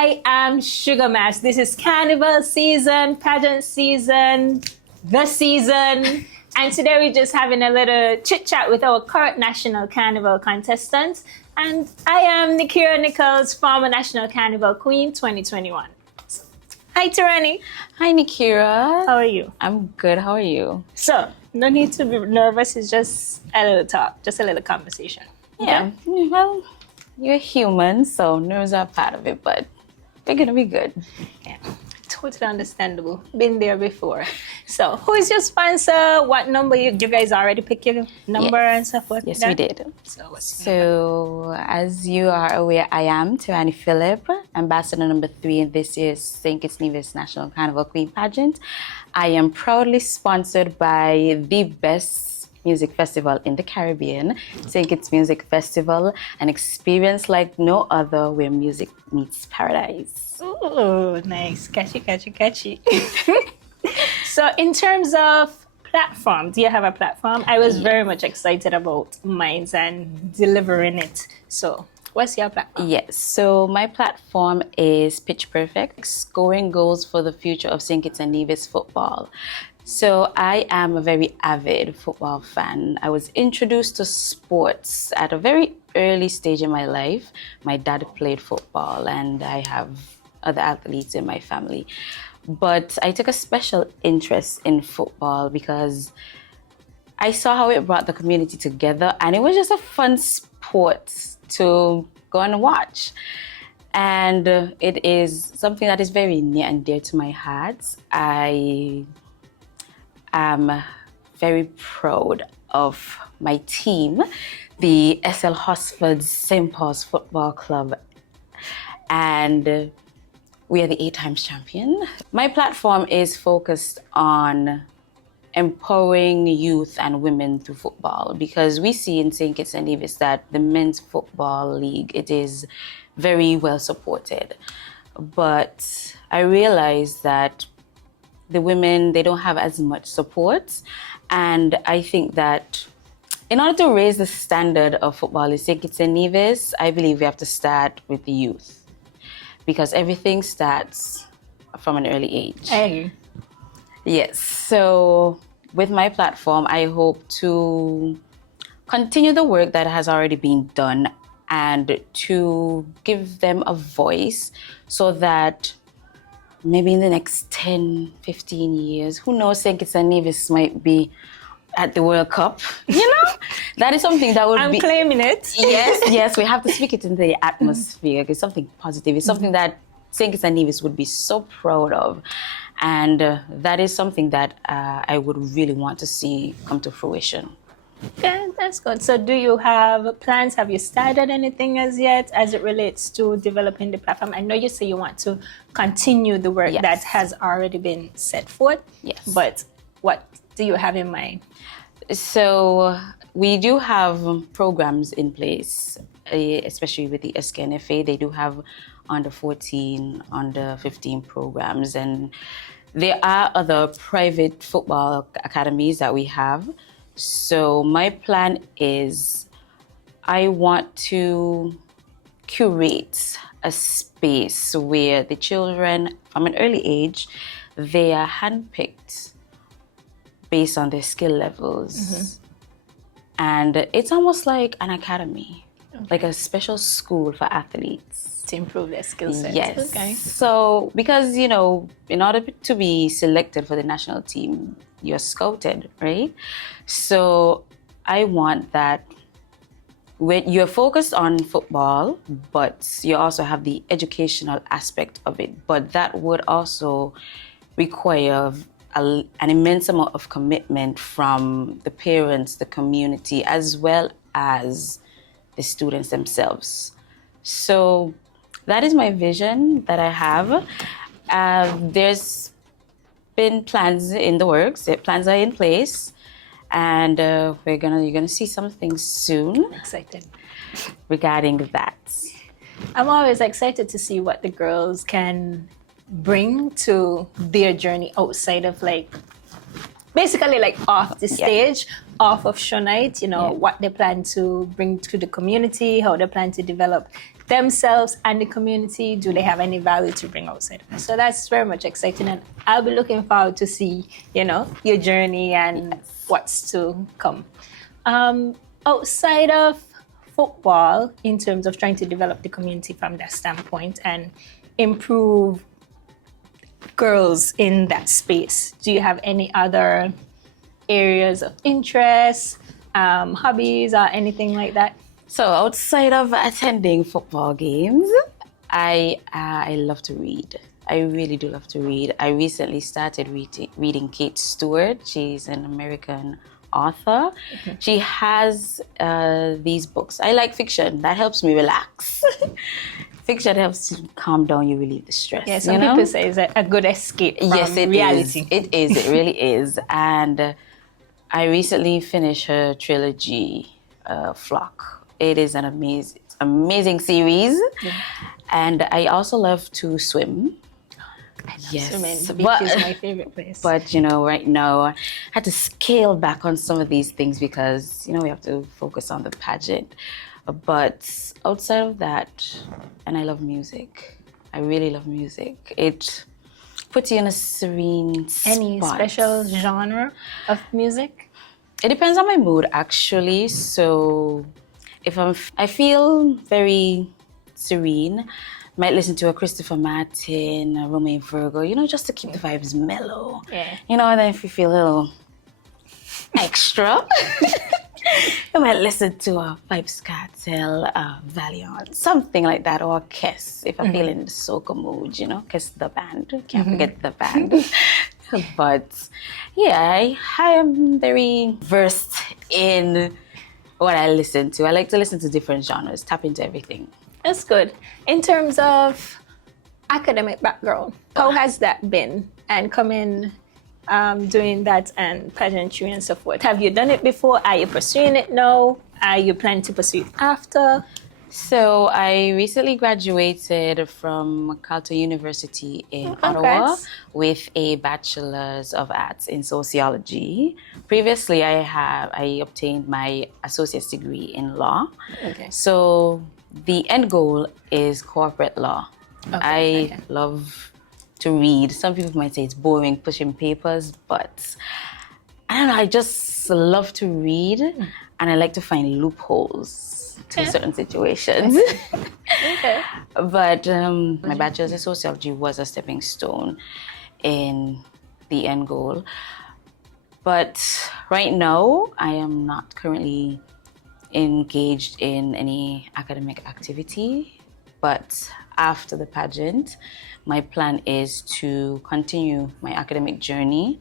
I am Sugar Mash. This is Carnival season, pageant season, the season. And today we're just having a little chit chat with our current National Carnival contestants. And I am Nekirah Nicholls, former National Carnival Queen 2021. Hi, Taerani. Hi, Nekirah. How are you? I'm good. How are you? So, no need to be nervous. It's just a little talk, just a little conversation. Yeah. Well, you're human, so nerves are part of it, but we're going to be good. Yeah. Totally understandable. Been there before. So, who is your sponsor? What number? You guys already picked your number and stuff like yes, that? we did. So, as you are aware, I am Taerani Phillip, ambassador number 3 in this year's St. Kitts Nevis National Carnival Queen pageant. I am proudly sponsored by the best music festival in the Caribbean, St. Kitts Music Festival, an experience like no other where music meets paradise. Ooh, nice. Catchy. So, in terms of platform, do you have a platform? I was very much excited about mine and delivering it. So, what's your platform? Yes, so my platform is Pitch Perfect, scoring goals for the future of St. Kitts and Nevis football. So I am a very avid football fan. I was introduced to sports at a very early stage in my life. My dad played football and I have other athletes in my family. But I took a special interest in football because I saw how it brought the community together and it was just a fun sport to go and watch. And it is something that is very near and dear to my heart. I am very proud of my team, the SL Hosford St. Paul's Football Club, and we are the 8 times champion. My platform is focused on empowering youth and women through football because we see in St. Kitts and Nevis that the men's football league, it is very well supported. But I realized that the women, they don't have as much support. And I think that in order to raise the standard of football in St. Kitts and Nevis, I believe we have to start with the youth because everything starts from an early age. I agree. Yes, so with my platform, I hope to continue the work that has already been done and to give them a voice so that maybe in the next 10, 15 years, who knows, St. Kitts and Nevis might be at the World Cup. You know, that is something that would I'm be... claiming it. Yes, we have to speak it into the atmosphere. It's something positive. It's something that St. Kitts and Nevis would be so proud of. And that is something that I would really want to see come to fruition. Okay, that's good. So do you have plans? Have you started anything as yet as it relates to developing the platform? I know you say you want to continue the work that has already been set forth. Yes. But what do you have in mind? So we do have programs in place, especially with the SKNFA. They do have under 14, under 15 programs. And there are other private football academies that we have. So my plan is I want to curate a space where the children from an early age, they are handpicked based on their skill levels. And it's almost like an academy, like a special school for athletes. To improve their skill sets. Yes. Okay. So, because, you know, in order to be selected for the national team, you're scouted, right? So I want that when you're focused on football, but you also have the educational aspect of it. But that would also require an immense amount of commitment from the parents, the community, as well as the students themselves. So that is my vision that I have. There's been plans in the works. Plans are in place, and you're gonna see some things soon. Excited regarding that. I'm always excited to see what the girls can bring to their journey outside of basically like off the stage, off of show night, you know, what they plan to bring to the community, how they plan to develop themselves and the community. Do they have any value to bring outside? So that's very much exciting, and I'll be looking forward to see, you know, your journey and what's to come. Outside of football, in terms of trying to develop the community from that standpoint and improve girls in that space, do you have any other areas of interest, hobbies, or anything like that? So outside of attending football games, I love to read. I really do love to read. I recently started reading Kate Stewart. She's an American author. She has these books. I like fiction. That helps me relax. Fiction helps you calm down, you relieve the stress. Yeah, some people say it's a good escape from reality. It is. It really is. And I recently finished her trilogy, Flock. It is an amazing series. And I also love to swim. I love swimming. The beach is my favorite place. But, you know, right now, I had to scale back on some of these things because, you know, we have to focus on the pageant. But outside of that, and I love music. I really love music. It puts you in a serene spot. Any special genre of music? It depends on my mood, actually. So if I feel very serene, might listen to a Christopher Martin, a Romain Virgo, you know, just to keep the vibes mellow. Yeah. You know, and then if you feel a little extra, you might listen to a Vibes Cartel, Valiant, something like that, or Kiss, if I'm feeling the soca mood, you know, Kiss the band. Can't forget the band. But yeah, I am very versed in what I listen to. I like to listen to different genres, tap into everything. That's good. In terms of academic background, how has that been? And coming, doing that and pageantry and so forth. Have you done it before? Are you pursuing it now? Are you planning to pursue it after? So I recently graduated from Carleton University in Ottawa with a Bachelor's of Arts in Sociology. Previously, I obtained my associate's degree in law. Okay. So the end goal is corporate law. Okay. I love to read. Some people might say it's boring pushing papers, but I don't know, I just love to read and I like to find loopholes to certain situations. But my bachelor's in sociology was a stepping stone in the end goal. But right now, I am not currently engaged in any academic activity. But after the pageant, my plan is to continue my academic journey.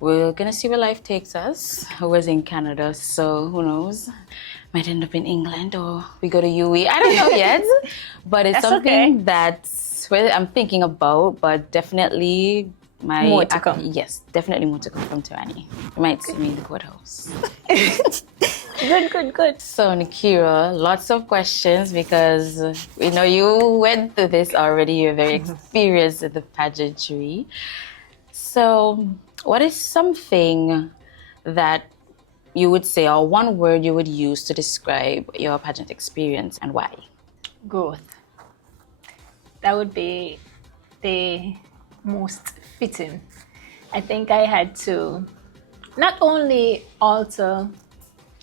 We're gonna see where life takes us. I was in Canada, so who knows? Might end up in England or we go to UE. I don't know yet, but it's something that's where I'm thinking about. But definitely more to come. Yes, definitely more to come from Taerani. You might see me in the courthouse. Good. So Nekirah, lots of questions because we know you went through this already. You're very experienced with the pageantry. So what is something that you would say, or one word you would use to describe your pageant experience and why? Growth. That would be the most fitting. I think I had to not only alter,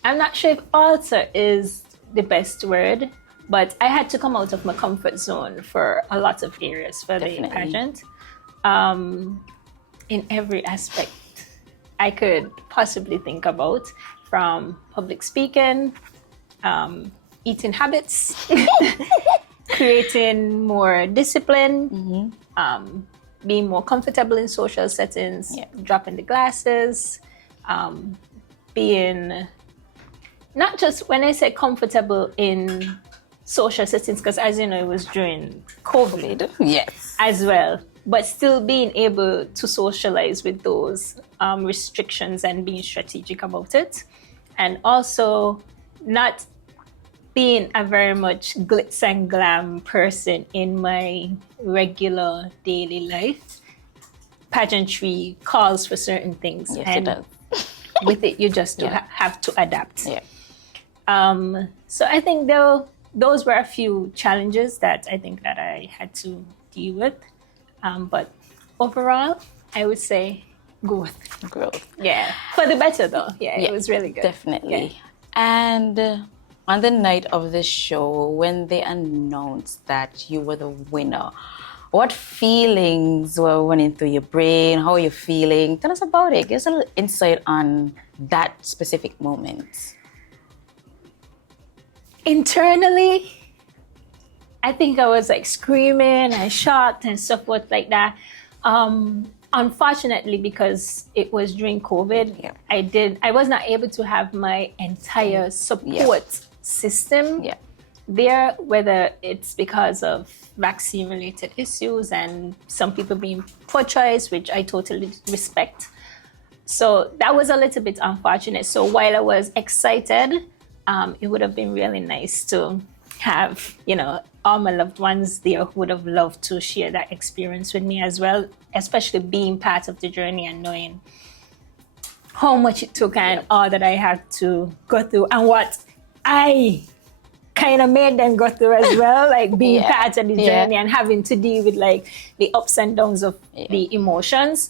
I'm not sure if alter is the best word, but I had to come out of my comfort zone for a lot of areas for the pageant. In every aspect I could possibly think about, from public speaking, eating habits, creating more discipline, being more comfortable in social settings, dropping the glasses, being not just, when I say comfortable in social settings, because as you know, it was during COVID as well, but still being able to socialize with those restrictions and being strategic about it. And also not being a very much glitz and glam person in my regular daily life. pageantry calls for certain things. Yes, and it does. with it, you just have to adapt. Yeah. So I think those were a few challenges that I think that I had to deal with. But overall, I would say growth. Growth. Yeah. For the better though. Yeah, Yeah, it was really good. Definitely. Yeah. And on the night of the show, when they announced that you were the winner, what feelings were running through your brain? How are you feeling? Tell us about it. Give us a little insight on that specific moment. Internally, I think I was like screaming and shocked and stuff like that. Unfortunately, because it was during COVID, I was not able to have my entire support system there, whether it's because of vaccine related issues and some people being pro-choice, which I totally respect. So that was a little bit unfortunate. So while I was excited, it would have been really nice to have, all my loved ones there who would have loved to share that experience with me as well, especially being part of the journey and knowing how much it took and all that I had to go through and what I kind of made them go through as well, like being part of the journey and having to deal with like the ups and downs of the emotions.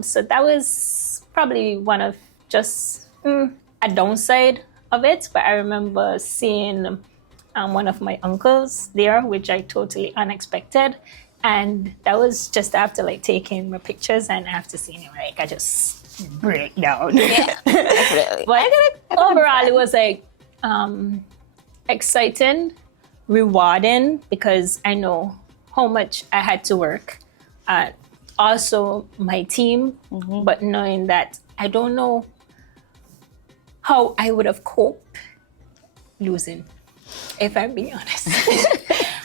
So that was probably one of just a downside of it. But I remember seeing one of my uncles there, which I totally unexpected. And that was just after like taking my pictures and after seeing it, like I just break down. Yeah, definitely. But overall, it was like exciting, rewarding, because I know how much I had to work. Also, my team, but knowing that I don't know how I would have coped losing, if I'm being honest.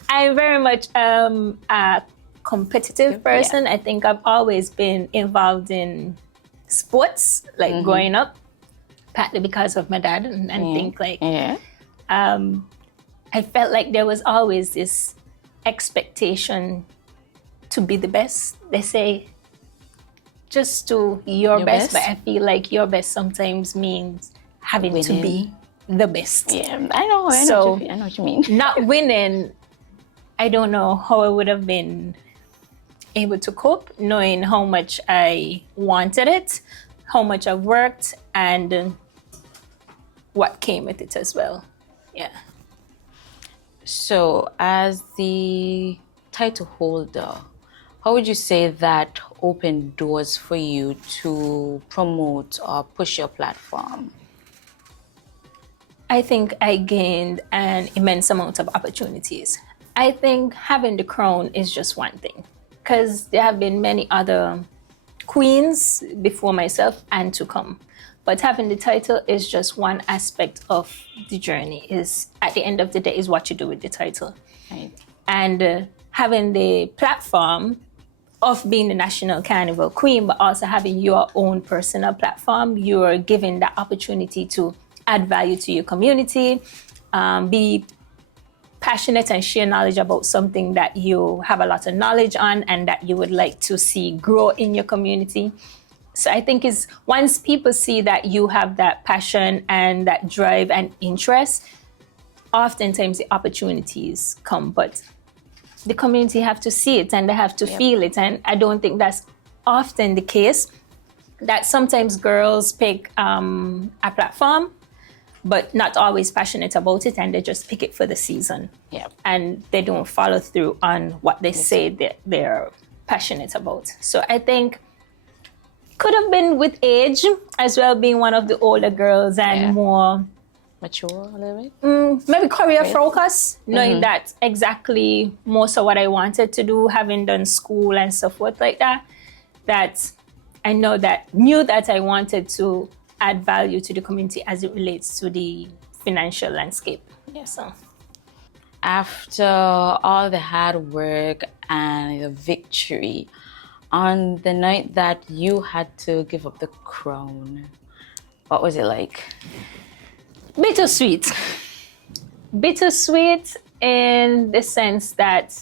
I'm very much a competitive person. I think I've always been involved in sports, like growing up, partly because of my dad, and think like I felt like there was always this expectation to be the best. They say just do your best, but I feel like your best sometimes means having to be the best. Yeah, I know what you mean. Not winning, I don't know how I would have been able to cope, knowing how much I wanted it, how much I've worked, and what came with it as well. Yeah. So, as the title holder, how would you say that opened doors for you to promote or push your platform? I think I gained an immense amount of opportunities. I think having the crown is just one thing, because there have been many other queens before myself and to come. But having the title is just one aspect of the journey. Is at the end of the day is what you do with the title. Right. And having the platform of being the National Carnival Queen, but also having your own personal platform, you're given the opportunity to add value to your community, be passionate and share knowledge about something that you have a lot of knowledge on and that you would like to see grow in your community. So I think is once people see that you have that passion and that drive and interest, oftentimes the opportunities come, but the community have to see it and they have to feel it. And I don't think that's often the case, that sometimes girls pick a platform, but not always passionate about it, and they just pick it for the season. Yeah. And they don't follow through on what they say that they're passionate about. So I think could have been with age as well, being one of the older girls and more mature a little bit. Maybe career focus, knowing that exactly most of what I wanted to do, having done school and so forth like that, that I knew that I wanted to add value to the community as it relates to the financial landscape. Yeah. So after all the hard work and the victory, on the night that you had to give up the crown, what was it like? Bittersweet. Bittersweet in the sense that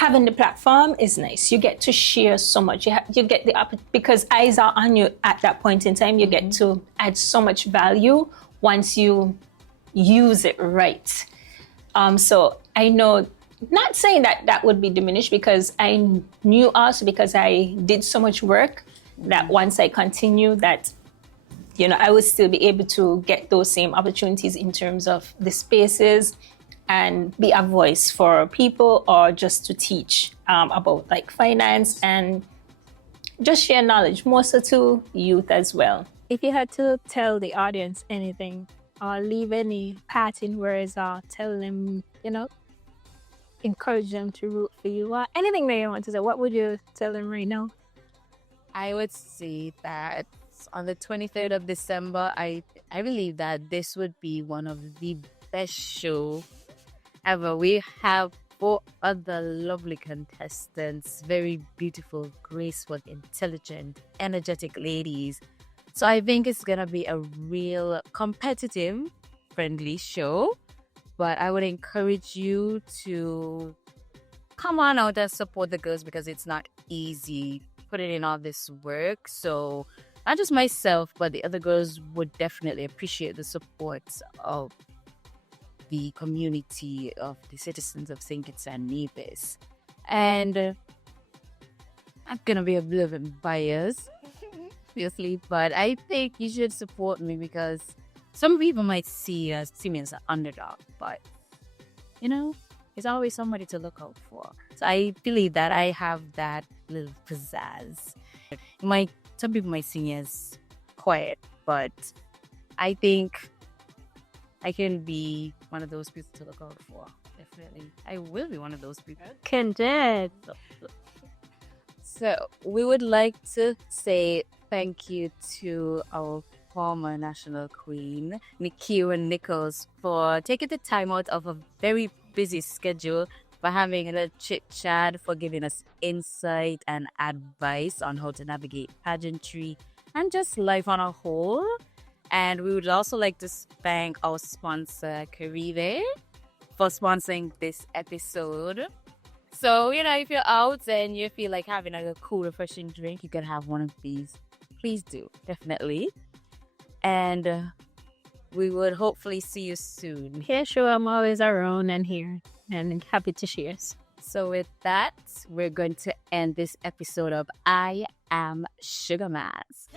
having the platform is nice. You get to share so much. You get the because eyes are on you at that point in time. You get to add so much value once you use it right. So I know, not saying that that would be diminished, because I knew also, because I did so much work, that once I continue, that I would still be able to get those same opportunities in terms of the spaces and be a voice for people, or just to teach about like finance and just share knowledge, more so to youth as well. If you had to tell the audience anything, or leave any parting words, or tell them, encourage them to root for you, or anything that you want to say, what would you tell them right now? I would say that on the 23rd of December, I believe that this would be one of the best shows ever. We have 4 other lovely contestants, very beautiful, graceful, intelligent, energetic ladies. So I think it's going to be a real competitive, friendly show. But I would encourage you to come on out and support the girls, because it's not easy putting in all this work. So not just myself, but the other girls would definitely appreciate the support of the community, of the citizens of St. Kitts and Nevis. And I'm going to be a little bit biased, obviously, but I think you should support me, because some people might see me as an underdog, but, there's always somebody to look out for. So I believe that I have that little pizzazz. Some people might see me as quiet, but I think I can be one of those people to look out for. Definitely. I will be one of those people. Content. So we would like to say thank you to our former national queen, Nekirah Nicholls, for taking the time out of a very busy schedule, for having a little chit-chat, for giving us insight and advice on how to navigate pageantry and just life on a whole. And we would also like to thank our sponsor, Carnival, for sponsoring this episode. So, if you're out and you feel like having a cool, refreshing drink, you can have one of these. Please do, definitely. And we would hopefully see you soon. Yeah, sure. I'm always around and here, and happy to share. So with that, we're going to end this episode of I Am Sugar Mass.